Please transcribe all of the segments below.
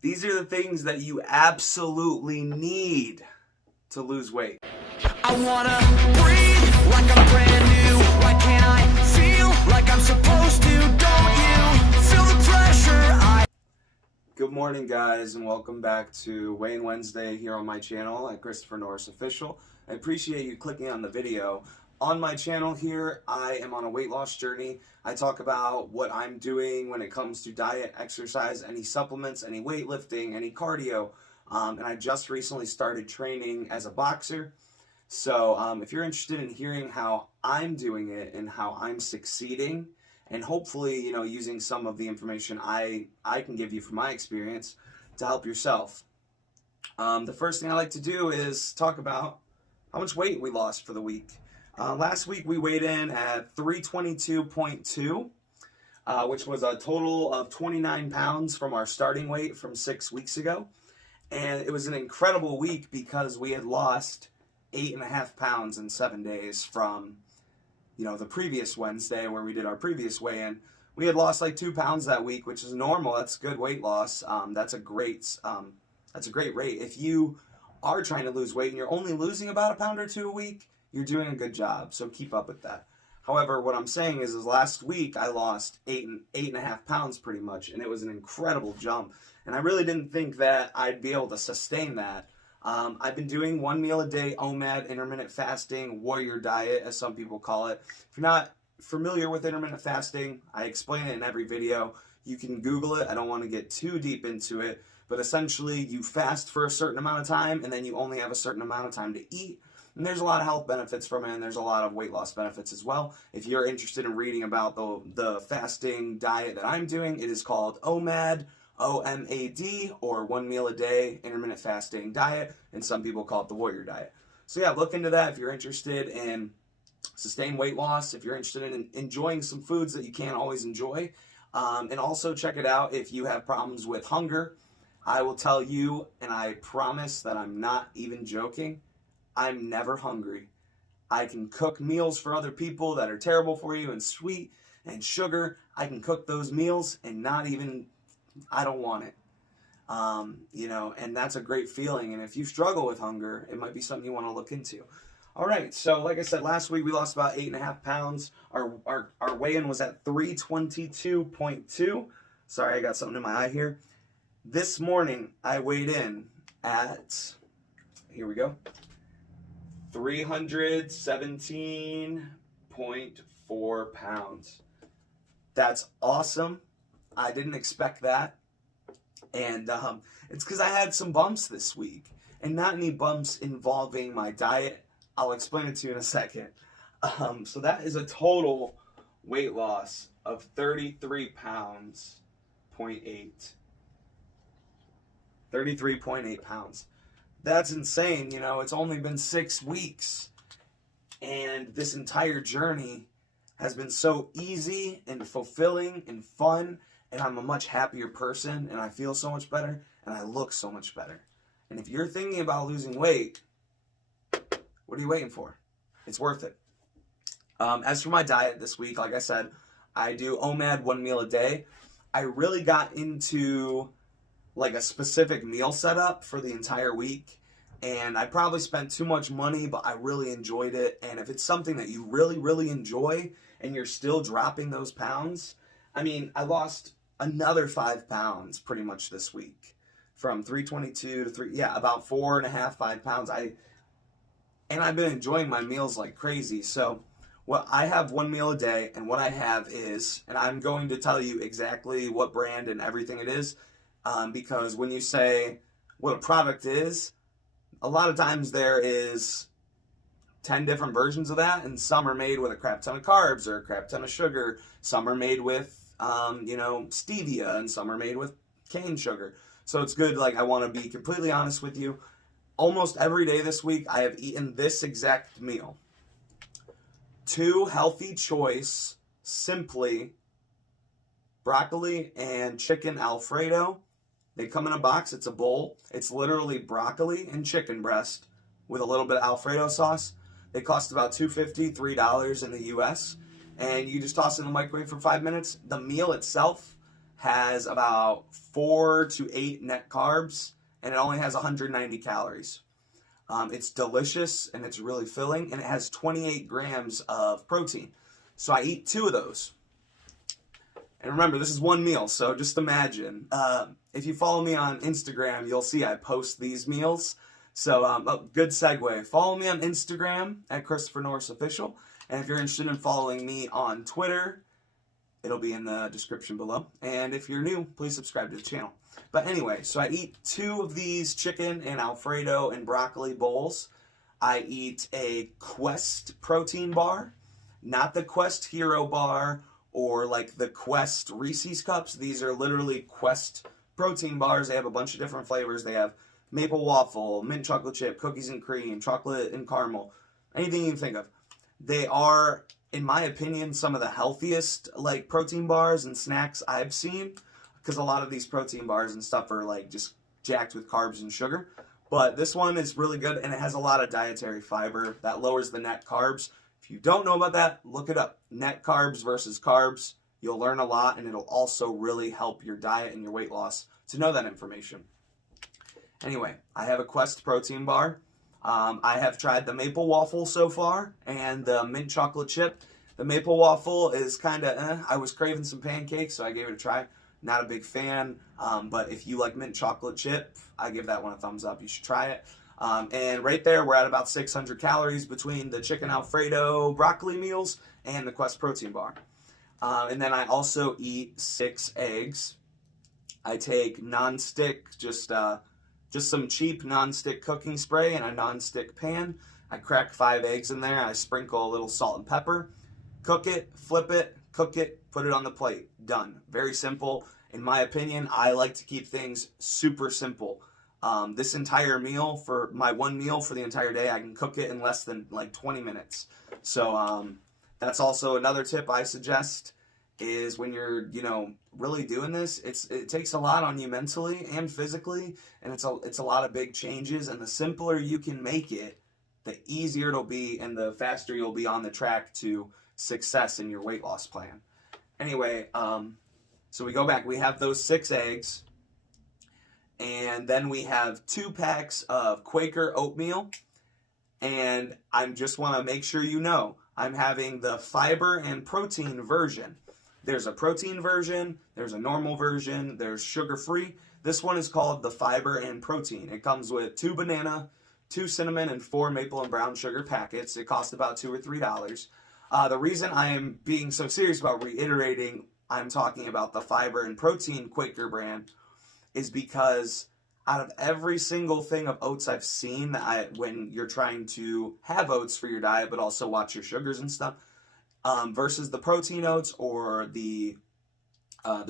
These are the things that you absolutely need to lose weight. I wanna breathe like I'm brand new. Why can't I feel like I'm supposed to? Don't you feel the pressure? Good morning, guys, and welcome back to Weighing Wednesday here on my channel at Christopher Norris Official. I appreciate you clicking on the video. On my channel here, I am on a weight loss journey. I talk about what I'm doing when it comes to diet, exercise, any supplements, any weightlifting, any cardio. And I just recently started training as a boxer. So if you're interested in hearing how I'm doing it and how I'm succeeding, and hopefully, using some of the information I can give you from my experience to help yourself. The first thing I like to do is talk about how much weight we lost for the week. Last week we weighed in at 322.2, which was a total of 29 pounds from our starting weight from 6 weeks ago. And it was an incredible week because we had lost 8.5 pounds in 7 days from the previous Wednesday where we did our previous weigh-in. We had lost like 2 pounds that week, which is normal. That's good weight loss. That's a great rate. If you are trying to lose weight and you're only losing about 1 pound or 2 a week, you're doing a good job. So keep up with that. However, what I'm saying is last week I lost 8.5 pounds pretty much, and it was an incredible jump. And I really didn't think that I'd be able to sustain that. I've been doing 1 meal a day, OMAD, intermittent fasting, warrior diet, as some people call it. If you're not familiar with intermittent fasting, I explain it in every video. You can Google it. I don't want to get too deep into it, but essentially you fast for a certain amount of time, and then you only have a certain amount of time to eat. And there's a lot of health benefits from it, and there's a lot of weight loss benefits as well. If you're interested in reading about the fasting diet that I'm doing, it is called OMAD, OMAD, or 1 meal a day intermittent fasting diet, and some people call it the warrior diet. So yeah, look into that if you're interested in sustained weight loss, if you're interested in enjoying some foods that you can't always enjoy, and also check it out if you have problems with hunger. I will tell you, and I promise that I'm not even joking, I'm never hungry. I can cook meals for other people that are terrible for you and sweet and sugar. I can cook those meals and I don't want it. And that's a great feeling. And if you struggle with hunger, it might be something you want to look into. All right. So like I said, last week we lost about 8.5 pounds. Our weigh-in was at 322.2. Sorry, I got something in my eye here. This morning I weighed in at, here we go, 317.4 pounds. That's awesome. I didn't expect that, and it's because I had some bumps this week, and not any bumps involving my diet. I'll explain it to you in a second. So that is a total weight loss of 33 pounds, 33.8 pounds. That's insane. It's only been 6 weeks, and this entire journey has been so easy and fulfilling and fun. And I'm a much happier person, and I feel so much better, and I look so much better. And if you're thinking about losing weight, what are you waiting for? It's worth it. As for my diet this week, like I said, I do OMAD 1 meal a day. I really got into like a specific meal setup for the entire week, and I probably spent too much money, but I really enjoyed it. And if it's something that you really, really enjoy, and you're still dropping those pounds, I lost another 5 pounds pretty much this week, from 322 to about 5 pounds. I've been enjoying my meals like crazy. So I have 1 meal a day, and what I have is, and I'm going to tell you exactly what brand and everything it is, because when you say what a product is, a lot of times there is 10 different versions of that, and some are made with a crap ton of carbs or a crap ton of sugar. Some are made with stevia, and some are made with cane sugar. So it's good. I want to be completely honest with you. Almost every day this week, I have eaten this exact meal. 2 Healthy Choice Simply broccoli and chicken Alfredo. They come in a box. It's a bowl. It's literally broccoli and chicken breast with a little bit of Alfredo sauce. They cost about $2.50, $3 in the US. And you just toss it in the microwave for 5 minutes. The meal itself has about 4 to 8 net carbs, and it only has 190 calories. It's delicious, and it's really filling, and it has 28 grams of protein. So I eat 2 of those. And remember, this is one meal, so just imagine. If you follow me on Instagram, you'll see I post these meals. So, good segue. Follow me on Instagram at Christopher Norris Official. And if you're interested in following me on Twitter, it'll be in the description below. And if you're new, please subscribe to the channel. But anyway, so I eat 2 of these chicken and Alfredo and broccoli bowls. I eat a Quest protein bar, not the Quest Hero bar or like the Quest Reese's Cups. These are literally Quest protein bars. They have a bunch of different flavors. They have maple waffle, mint chocolate chip, cookies and cream, chocolate and caramel, anything you can think of. They are, in my opinion, some of the healthiest like protein bars and snacks I've seen, because a lot of these protein bars and stuff are like just jacked with carbs and sugar. But this one is really good, and it has a lot of dietary fiber that lowers the net carbs. If you don't know about that, look it up. Net carbs versus carbs. You'll learn a lot, and it'll also really help your diet and your weight loss to know that information. Anyway, I have a Quest protein bar. I have tried the maple waffle so far and the mint chocolate chip. The maple waffle is kind of I was craving some pancakes, so I gave it a try. Not a big fan, but if you like mint chocolate chip, I give that one a thumbs up. You should try it. And right there, we're at about 600 calories between the chicken Alfredo broccoli meals and the Quest protein bar. And then I also eat 6 eggs. I take non-stick, just some cheap non-stick cooking spray in a non-stick pan. I crack 5 eggs in there. I sprinkle a little salt and pepper. Cook it, flip it, cook it, put it on the plate. Done. Very simple. In my opinion, I like to keep things super simple. This entire meal, for my one meal for the entire day, I can cook it in less than like 20 minutes. So that's also another tip I suggest, is when you're, really doing this, it takes a lot on you mentally and physically, and it's a lot of big changes, and the simpler you can make it, the easier it'll be and the faster you'll be on the track to success in your weight loss plan. Anyway, so we go back. We have those 6 eggs, and then we have 2 packs of Quaker oatmeal, and I just want to make sure you know, I'm having the fiber and protein version. There's a protein version, there's a normal version, there's sugar-free. This one is called the fiber and protein. It comes with 2 banana, 2 cinnamon, and 4 maple and brown sugar packets. It costs about $2 or $3. The reason I am being so serious about reiterating I'm talking about the fiber and protein Quaker brand is because out of every single thing of oats I've seen, when you're trying to have oats for your diet but also watch your sugars and stuff, versus the protein oats or the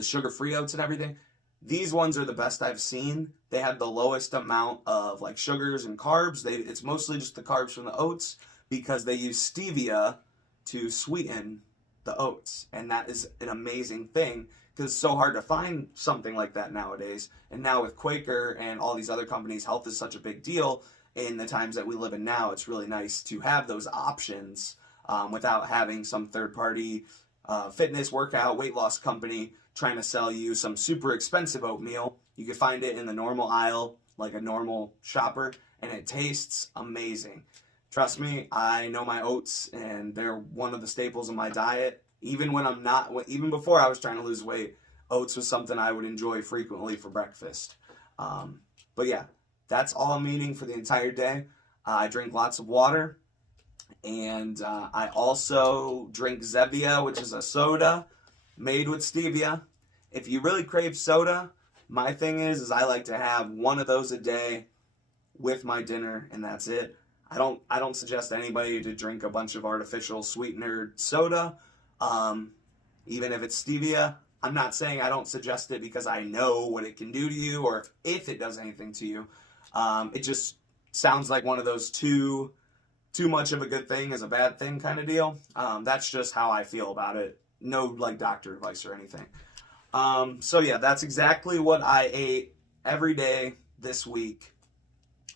sugar-free oats and everything, these ones are the best I've seen. They have the lowest amount of like sugars and carbs. It's mostly just the carbs from the oats because they use stevia to sweeten the oats, and that is an amazing thing because it's so hard to find something like that nowadays. And now with Quaker and all these other companies, health is such a big deal in the times that we live in now. It's really nice to have those options without having some third-party fitness, workout, weight loss company trying to sell you some super expensive oatmeal. You can find it in the normal aisle, like a normal shopper, and it tastes amazing. Trust me, I know my oats, and they're one of the staples of my diet. Even before I was trying to lose weight, oats was something I would enjoy frequently for breakfast. But yeah, that's all I'm eating for the entire day. I drink lots of water. And I also drink Zevia, which is a soda made with stevia. If you really crave soda, my thing is I like to have one of those a day with my dinner, and that's it. I don't suggest anybody to drink a bunch of artificial sweetener soda, even if it's stevia. I'm not saying I don't suggest it because I know what it can do to you or if it does anything to you. It just sounds like one of those too much of a good thing is a bad thing kind of deal. That's just how I feel about it. No like doctor advice or anything. So yeah, that's exactly what I ate every day this week.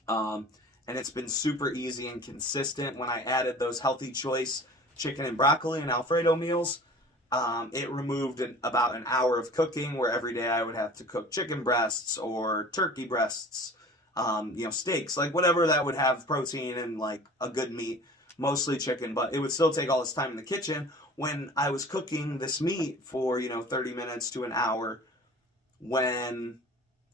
And it's been super easy and consistent. When I added those healthy choice chicken and broccoli and Alfredo meals, It removed about an hour of cooking, where every day I would have to cook chicken breasts or turkey breasts, steaks, like whatever that would have protein and like a good meat, mostly chicken, but it would still take all this time in the kitchen when I was cooking this meat for, 30 minutes to an hour, when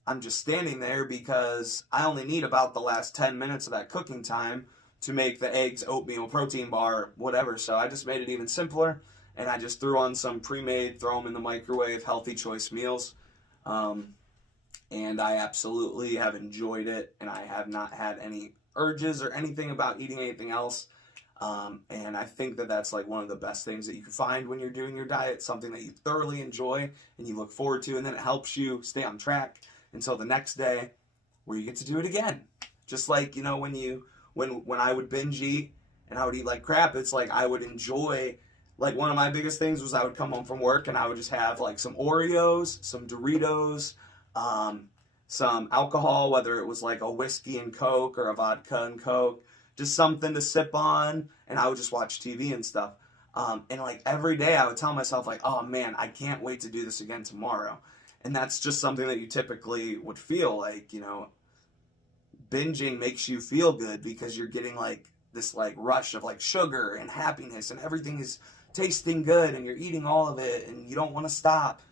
I'm just standing there because I only need about the last 10 minutes of that cooking time to make the eggs, oatmeal, protein bar, whatever. So I just made it even simpler, and I just threw on some pre-made, throw them in the microwave, healthy choice meals. And I absolutely have enjoyed it, and I have not had any urges or anything about eating anything else. And I think that that's like one of the best things that you can find when you're doing your diet, something that you thoroughly enjoy and you look forward to, and then it helps you stay on track until the next day where you get to do it again. Just like, when I would binge eat and I would eat like crap, it's like I would enjoy, like one of my biggest things was I would come home from work and I would just have like some Oreos, some Doritos, some alcohol, whether it was like a whiskey and Coke or a vodka and Coke, just something to sip on, and I would just watch TV and stuff. And like every day I would tell myself like, oh man, I can't wait to do this again tomorrow. And that's just something that you typically would feel like, binging makes you feel good because you're getting like this like rush of like sugar and happiness, and everything is tasting good and you're eating all of it and you don't want to stop.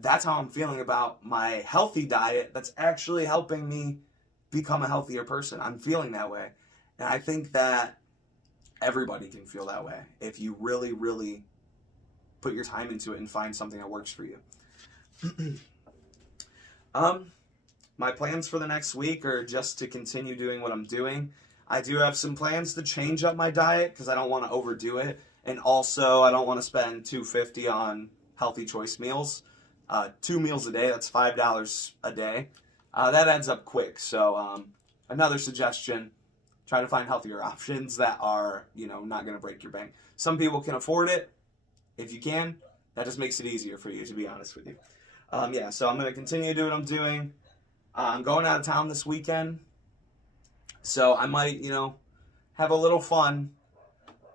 That's how I'm feeling about my healthy diet that's actually helping me become a healthier person. I'm feeling that way. And I think that everybody can feel that way if you really, really put your time into it and find something that works for you. My plans for the next week are just to continue doing what I'm doing. I do have some plans to change up my diet because I don't want to overdo it. And also, I don't want to spend $2.50 on healthy choice meals. 2 meals a day, that's $5 a day. That adds up quick. So another suggestion, try to find healthier options that are, not going to break your bank. Some people can afford it. If you can, that just makes it easier for you, to be honest with you. So I'm going to continue to do what I'm doing. I'm going out of town this weekend, so I might, have a little fun.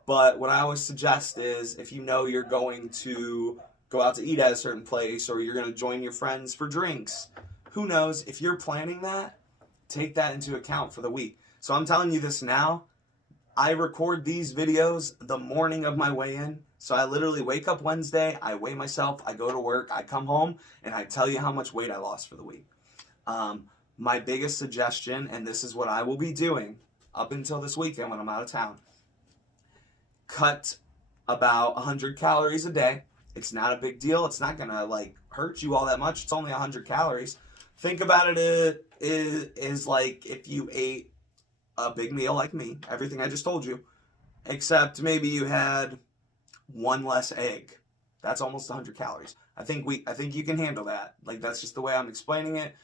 But what I always suggest is if you're going to go out to eat at a certain place, or you're going to join your friends for drinks, who knows, if you're planning that, take that into account for the week. So I'm telling you this now. I record these videos the morning of my weigh-in. So I literally wake up Wednesday, I weigh myself, I go to work, I come home, and I tell you how much weight I lost for the week. My biggest suggestion, and this is what I will be doing up until this weekend when I'm out of town, cut about 100 calories a day. It's not a big deal. It's not going to hurt you all that much. It's only 100 calories. Think about it is like if you ate a big meal like me, everything I just told you, except maybe you had one less egg. That's almost 100 calories. I think you can handle that. That's just the way I'm explaining it.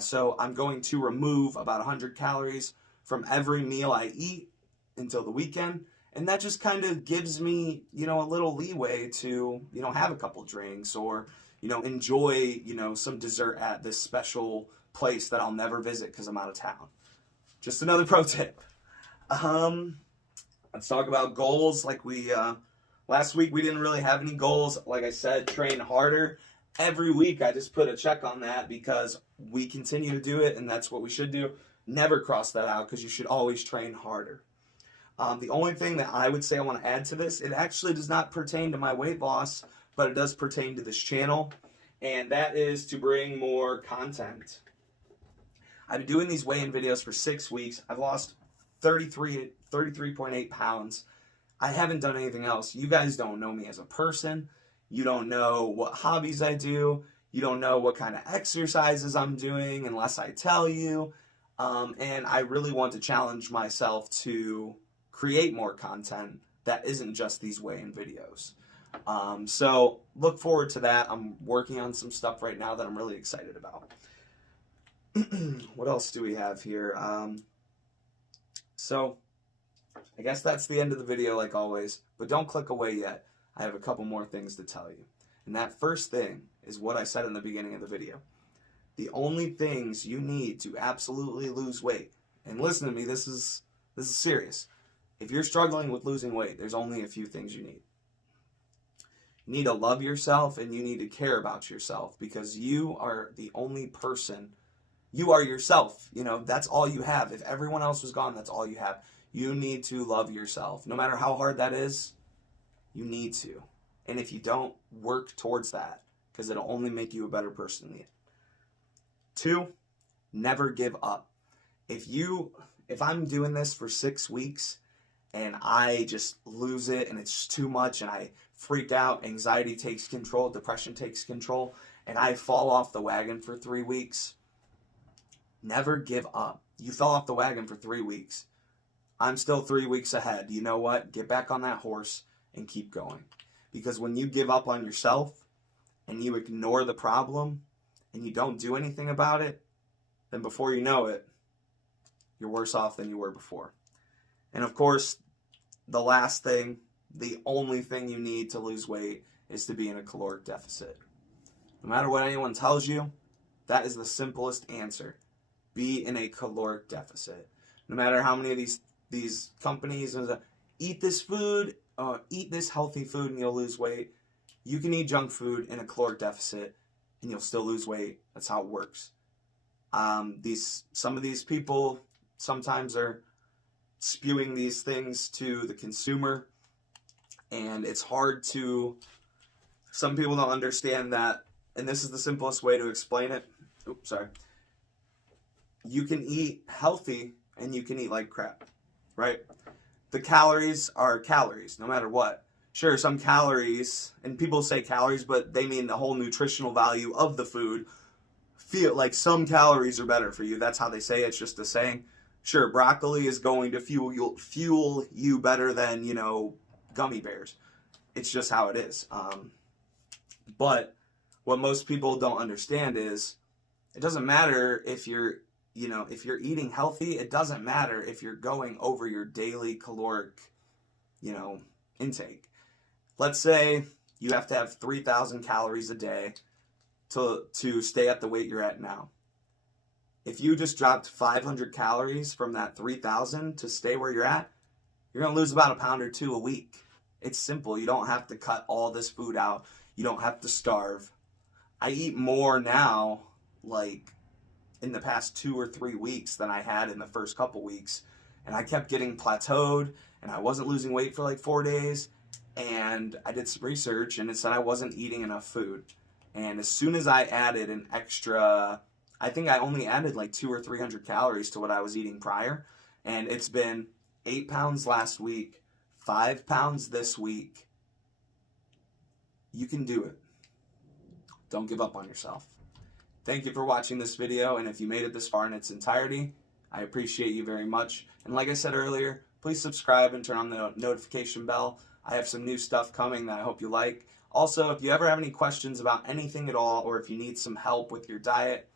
So I'm going to remove about 100 calories from every meal I eat until the weekend. And that just kind of gives me, a little leeway to, have a couple drinks or, enjoy, some dessert at this special place that I'll never visit because I'm out of town. Just another pro tip. Let's talk about goals. Last week we didn't really have any goals. Like I said, train harder. Every week I just put a check on that because we continue to do it and that's what we should do. Never cross that out because you should always train harder. The only thing that I would say I want to add to this, it actually does not pertain to my weight loss, but it does pertain to this channel, and that is to bring more content. I've been doing these weigh-in videos for 6 weeks. I've lost 33.8 pounds. I haven't done anything else. You guys don't know me as a person. You don't know what hobbies I do. You don't know what kind of exercises I'm doing unless I tell you. And I really want to challenge myself to create more content that isn't just these weigh-in videos. So look forward to that. I'm working on some stuff right now that I'm really excited about. What else do we have here? So I guess that's the end of the video like always, but don't click away yet. I have a couple more things to tell you. And that first thing is what I said in the beginning of the video. The only things you need to absolutely lose weight, and listen to me, this is serious. If you're struggling with losing weight, there's only a few things you need. You need to love yourself and you need to care about yourself, because you are the only person. You are yourself. You know, that's all you have. If everyone else was gone, that's all you have. You need to love yourself. No matter how hard that is, you need to. And if you don't, work towards that, because it'll only make you a better person in the end. 2, never give up. If I'm doing this for 6 weeks and I just lose it and it's too much and I freak out, anxiety takes control, depression takes control, and I fall off the wagon for 3 weeks, never give up. You fell off the wagon for 3 weeks. I'm still 3 weeks ahead. You know what? Get back on that horse and keep going. Because when you give up on yourself and you ignore the problem and you don't do anything about it, then before you know it, you're worse off than you were before. And of course, the last thing, the only thing you need to lose weight is to be in a caloric deficit. No matter what anyone tells you, that is the simplest answer. Be in a caloric deficit. No matter how many of these companies eat this food, eat this healthy food and you'll lose weight. You can eat junk food in a caloric deficit and you'll still lose weight. That's how it works. Some of these people sometimes are spewing these things to the consumer, and it's hard to, some people don't understand that, and this is the simplest way to explain it. Oops, sorry. You can eat healthy and you can eat like crap, right? The calories are calories, no matter what. Sure, some calories, and people say calories, but they mean the whole nutritional value of the food. Feel like some calories are better for you. That's how they say it. It's just a saying. Sure, broccoli is going to fuel you better than, gummy bears. It's just how it is. But what most people don't understand is it doesn't matter if you're eating healthy. It doesn't matter if you're going over your daily caloric, intake. Let's say you have to have 3,000 calories a day to stay at the weight you're at now. If you just dropped 500 calories from that 3,000 to stay where you're at, you're going to lose about a pound or 2 a week. It's simple. You don't have to cut all this food out. You don't have to starve. I eat more now, like in the past 2 or 3 weeks, than I had in the first couple weeks. And I kept getting plateaued, and I wasn't losing weight for like 4 days. And I did some research, and it said I wasn't eating enough food. And as soon as I added an extra, I think I only added like 200 or 300 calories to what I was eating prior. And it's been 8 pounds last week, 5 pounds this week. You can do it. Don't give up on yourself. Thank you for watching this video. And if you made it this far in its entirety, I appreciate you very much. And like I said earlier, please subscribe and turn on the notification bell. I have some new stuff coming that I hope you like. Also, if you ever have any questions about anything at all, or if you need some help with your diet,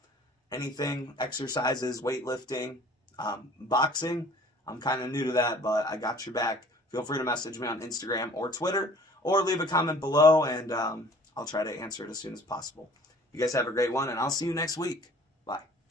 anything, exercises, weightlifting, boxing, I'm kind of new to that, but I got your back. Feel free to message me on Instagram or Twitter, or leave a comment below, and I'll try to answer it as soon as possible. You guys have a great one, and I'll see you next week.